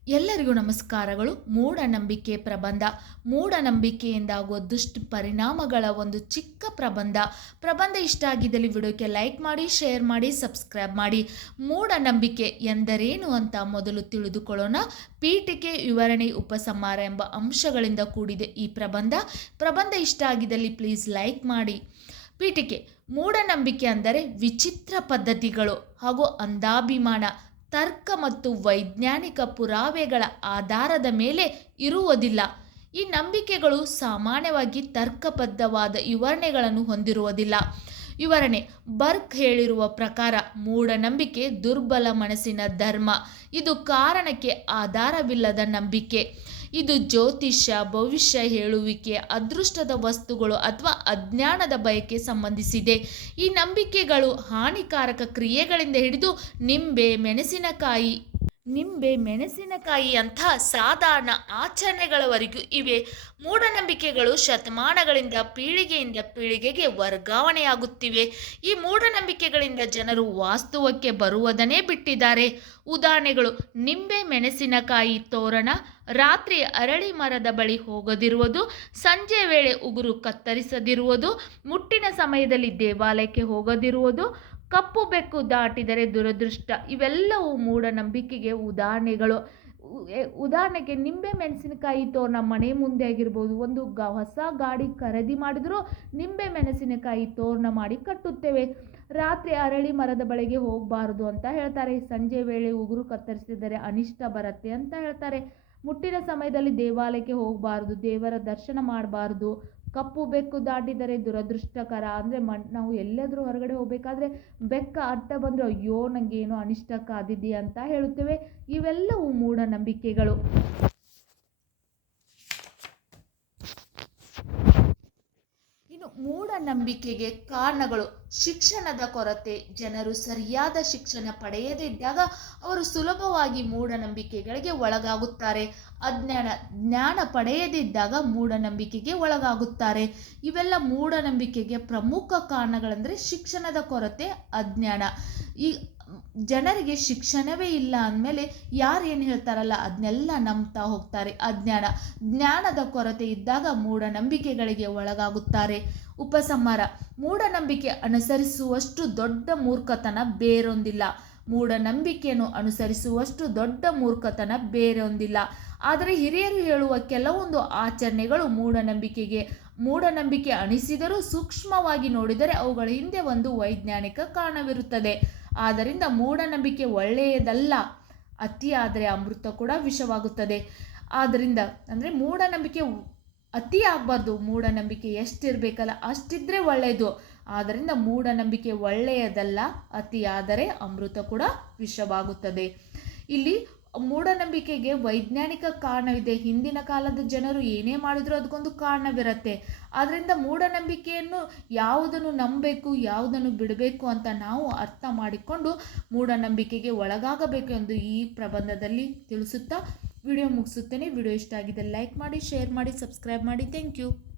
ಎಲ್ಲರಿಗೂ ನಮಸ್ಕಾರಗಳು. ಮೂಢನಂಬಿಕೆ ಪ್ರಬಂಧ. ಮೂಢನಂಬಿಕೆಯಿಂದಾಗುವ ದುಷ್ಪರಿಣಾಮಗಳ ಒಂದು ಚಿಕ್ಕ ಪ್ರಬಂಧ ಇಷ್ಟ ಆಗಿದ್ದಲ್ಲಿ ವಿಡಿಯೋಕ್ಕೆ ಲೈಕ್ ಮಾಡಿ, ಶೇರ್ ಮಾಡಿ, ಸಬ್ಸ್ಕ್ರೈಬ್ ಮಾಡಿ. ಮೂಢನಂಬಿಕೆ ಎಂದರೇನು ಅಂತ ಮೊದಲು ತಿಳಿದುಕೊಳ್ಳೋಣ. ಪೀಠಿಕೆ, ವಿವರಣೆ, ಉಪಸಂಹಾರ ಎಂಬ ಅಂಶಗಳಿಂದ ಕೂಡಿದೆ ಈ ಪ್ರಬಂಧ ಇಷ್ಟ ಆಗಿದ್ದಲ್ಲಿ ಪ್ಲೀಸ್ ಲೈಕ್ ಮಾಡಿ. ಪೀಠಿಕೆ: ಮೂಢನಂಬಿಕೆ ಅಂದರೆ ವಿಚಿತ್ರ ಪದ್ಧತಿಗಳು ಹಾಗೂ ಅಂಧಾಭಿಮಾನ ತರ್ಕ ಮತ್ತು ವೈಜ್ಞಾನಿಕ ಪುರಾವೆಗಳ ಆಧಾರದ ಮೇಲೆ ಇರುವುದಿಲ್ಲ. ಈ ನಂಬಿಕೆಗಳು ಸಾಮಾನ್ಯವಾಗಿ ತರ್ಕಬದ್ಧವಾದ ವಿವರಣೆಗಳನ್ನು ಹೊಂದಿರುವುದಿಲ್ಲ. ವಿವರಣೆ: ಬರ್ಕ್ ಹೇಳಿರುವ ಪ್ರಕಾರ ಮೂಢನಂಬಿಕೆ ದುರ್ಬಲ ಮನಸ್ಸಿನ ಧರ್ಮ. ಇದು ಕಾರಣಕ್ಕೆ ಆಧಾರವಿಲ್ಲದ ನಂಬಿಕೆ. ಇದು ಜ್ಯೋತಿಷ್ಯ, ಭವಿಷ್ಯ ಹೇಳುವಿಕೆ, ಅದೃಷ್ಟದ ವಸ್ತುಗಳು ಅಥವಾ ಅಜ್ಞಾನದ ಬಯಕೆ ಸಂಬಂಧಿಸಿದೆ. ಈ ನಂಬಿಕೆಗಳು ಹಾನಿಕಾರಕ ಕ್ರಿಯೆಗಳಿಂದ ಹಿಡಿದು ನಿಂಬೆ, ಮೆಣಸಿನಕಾಯಿ ಅಂಥ ಸಾಧಾರಣ ಆಚರಣೆಗಳವರೆಗೂ ಇವೆ. ಮೂಢನಂಬಿಕೆಗಳು ಶತಮಾನಗಳಿಂದ ಪೀಳಿಗೆಯಿಂದ ಪೀಳಿಗೆಗೆ ವರ್ಗಾವಣೆಯಾಗುತ್ತಿವೆ. ಈ ಮೂಢನಂಬಿಕೆಗಳಿಂದ ಜನರು ವಾಸ್ತವಕ್ಕೆ ಬರುವುದನ್ನೇ ಬಿಟ್ಟಿದ್ದಾರೆ. ಉದಾಹರಣೆಗಳು: ನಿಂಬೆ ಮೆಣಸಿನಕಾಯಿ ತೋರಣ, ರಾತ್ರಿ ಅರಳಿ ಮರದ ಬಳಿ ಹೋಗದಿರುವುದು, ಸಂಜೆ ವೇಳೆ ಉಗುರು ಕತ್ತರಿಸದಿರುವುದು, ಮುಟ್ಟಿನ ಸಮಯದಲ್ಲಿ ದೇವಾಲಯಕ್ಕೆ ಹೋಗದಿರುವುದು, ಕಪ್ಪು ಬೆಕ್ಕು ದಾಟಿದರೆ ದುರದೃಷ್ಟ. ಇವೆಲ್ಲವೂ ಮೂಢನಂಬಿಕೆಗೆ ಉದಾಹರಣೆಗಳು. ಉದಾಹರಣೆಗೆ ನಿಂಬೆ ಮೆಣಸಿನಕಾಯಿ ತೋರಣ ಮನೆ ಮುಂದೆ ಆಗಿರ್ಬೋದು. ಒಂದು ಹೊಸ ಗಾಡಿ ಖರೀದಿ ಮಾಡಿದರೂ ನಿಂಬೆ ಮೆಣಸಿನಕಾಯಿ ತೋರಣ ಮಾಡಿ ಕಟ್ಟುತ್ತೇವೆ. ರಾತ್ರಿ ಅರಳಿ ಮರದ ಬಳಿಗೆ ಹೋಗಬಾರದು ಅಂತ ಹೇಳ್ತಾರೆ. ಸಂಜೆ ವೇಳೆ ಉಗುರು ಕತ್ತರಿಸಿದರೆ ಅನಿಷ್ಟ ಬರುತ್ತೆ ಅಂತ ಹೇಳ್ತಾರೆ. ಮುಟ್ಟಿನ ಸಮಯದಲ್ಲಿ ದೇವಾಲಯಕ್ಕೆ ಹೋಗಬಾರ್ದು, ದೇವರ ದರ್ಶನ ಮಾಡಬಾರ್ದು. ಕಪ್ಪು ಬೆಕ್ಕು ದಾಟಿದರೆ ದುರದೃಷ್ಟಕರ. ಅಂದರೆ ನಾವು ಎಲ್ಲಾದರೂ ಹೊರಗಡೆ ಹೋಗಬೇಕಾದ್ರೆ ಬೆಕ್ಕ ಅಡ್ಡ ಬಂದರೆ ಅಯ್ಯೋ ನನಗೇನೋ ಅನಿಷ್ಟ ಕಾದಿದೆಯಾ ಅಂತ ಹೇಳುತ್ತೇವೆ. ಇವೆಲ್ಲವೂ ಮೂಢನಂಬಿಕೆಗಳು. ಇನ್ನು ಮೂಢನಂಬಿಕೆಗೆ ಕಾರಣಗಳು: ಶಿಕ್ಷಣದ ಕೊರತೆ. ಜನರು ಸರಿಯಾದ ಶಿಕ್ಷಣ ಪಡೆಯದೇ ಇದ್ದಾಗ ಅವರು ಸುಲಭವಾಗಿ ಮೂಢನಂಬಿಕೆಗಳಿಗೆ ಒಳಗಾಗುತ್ತಾರೆ. ಜ್ಞಾನ ಪಡೆಯದಿದ್ದಾಗ ಮೂಢನಂಬಿಕೆಗೆ ಒಳಗಾಗುತ್ತಾರೆ. ಇವೆಲ್ಲ ಮೂಢನಂಬಿಕೆಗೆ ಪ್ರಮುಖ ಕಾರಣಗಳೆಂದರೆ ಶಿಕ್ಷಣದ ಕೊರತೆ, ಅಜ್ಞಾನ. ಈ ಜನರಿಗೆ ಶಿಕ್ಷಣವೇ ಇಲ್ಲ ಅಂದಮೇಲೆ ಯಾರು ಏನು ಹೇಳ್ತಾರಲ್ಲ ಅದನ್ನೆಲ್ಲ ನಂಬ್ತಾ ಹೋಗ್ತಾರೆ. ಜ್ಞಾನದ ಕೊರತೆ ಇದ್ದಾಗ ಮೂಢನಂಬಿಕೆಗಳಿಗೆ ಒಳಗಾಗುತ್ತಾರೆ. ಉಪಸಂಹಾರ: ಮೂಢನಂಬಿಕೆ ಅನುಸರಿಸುವಷ್ಟು ದೊಡ್ಡ ಮೂರ್ಖತನ ಬೇರೊಂದಿಲ್ಲ. ಮೂಢನಂಬಿಕೆಯನ್ನು ಅನುಸರಿಸುವಷ್ಟು ದೊಡ್ಡ ಮೂರ್ಖತನ ಬೇರೊಂದಿಲ್ಲ. ಆದರೆ ಹಿರಿಯರು ಹೇಳುವ ಕೆಲವೊಂದು ಆಚರಣೆಗಳು ಮೂಢನಂಬಿಕೆ ಅನಿಸಿದರೂ ಸೂಕ್ಷ್ಮವಾಗಿ ನೋಡಿದರೆ ಅವುಗಳ ಹಿಂದೆ ಒಂದು ವೈಜ್ಞಾನಿಕ ಕಾರಣವಿರುತ್ತದೆ. ಆದ್ದರಿಂದ ಮೂಢನಂಬಿಕೆ ಒಳ್ಳೆಯದಲ್ಲ. ಅತಿಯಾದರೆ ಅಮೃತ ಕೂಡ ವಿಷವಾಗುತ್ತದೆ. ಆದ್ದರಿಂದ ಅಂದರೆ ಮೂಢನಂಬಿಕೆ ಅತಿ ಆಗಬಾರ್ದು. ಮೂಢನಂಬಿಕೆ ಎಷ್ಟಿರಬೇಕಲ್ಲ ಅಷ್ಟಿದ್ರೆ ಒಳ್ಳೆಯದು. ಆದ್ದರಿಂದ ಮೂಢನಂಬಿಕೆ ಒಳ್ಳೆಯದಲ್ಲ. ಅತಿಯಾದರೆ ಅಮೃತ ಕೂಡ ವಿಷವಾಗುತ್ತದೆ. ಇಲ್ಲಿ ಮೂಢನಂಬಿಕೆಗೆ ವೈಜ್ಞಾನಿಕ ಕಾರಣವಿದೆ. ಹಿಂದಿನ ಕಾಲದ ಜನರು ಏನೇ ಮಾಡಿದರೂ ಅದಕ್ಕೊಂದು ಕಾರಣವಿರುತ್ತೆ. ಆದ್ದರಿಂದ ಮೂಢನಂಬಿಕೆಯನ್ನು ಯಾವುದನ್ನು ನಂಬಬೇಕು, ಯಾವುದನ್ನು ಬಿಡಬೇಕು ಅಂತ ನಾವು ಅರ್ಥ ಮಾಡಿಕೊಂಡು ಮೂಢನಂಬಿಕೆಗೆ ಒಳಗಾಗಬೇಕು ಎಂದು ಈ ಪ್ರಬಂಧದಲ್ಲಿ ತಿಳಿಸುತ್ತಾ ವಿಡಿಯೋ ಮುಗಿಸುತ್ತೇನೆ. ವಿಡಿಯೋ ಇಷ್ಟ ಆಗಿದೆ ಲೈಕ್ ಮಾಡಿ, ಶೇರ್ ಮಾಡಿ, ಸಬ್ಸ್ಕ್ರೈಬ್ ಮಾಡಿ. Thank you.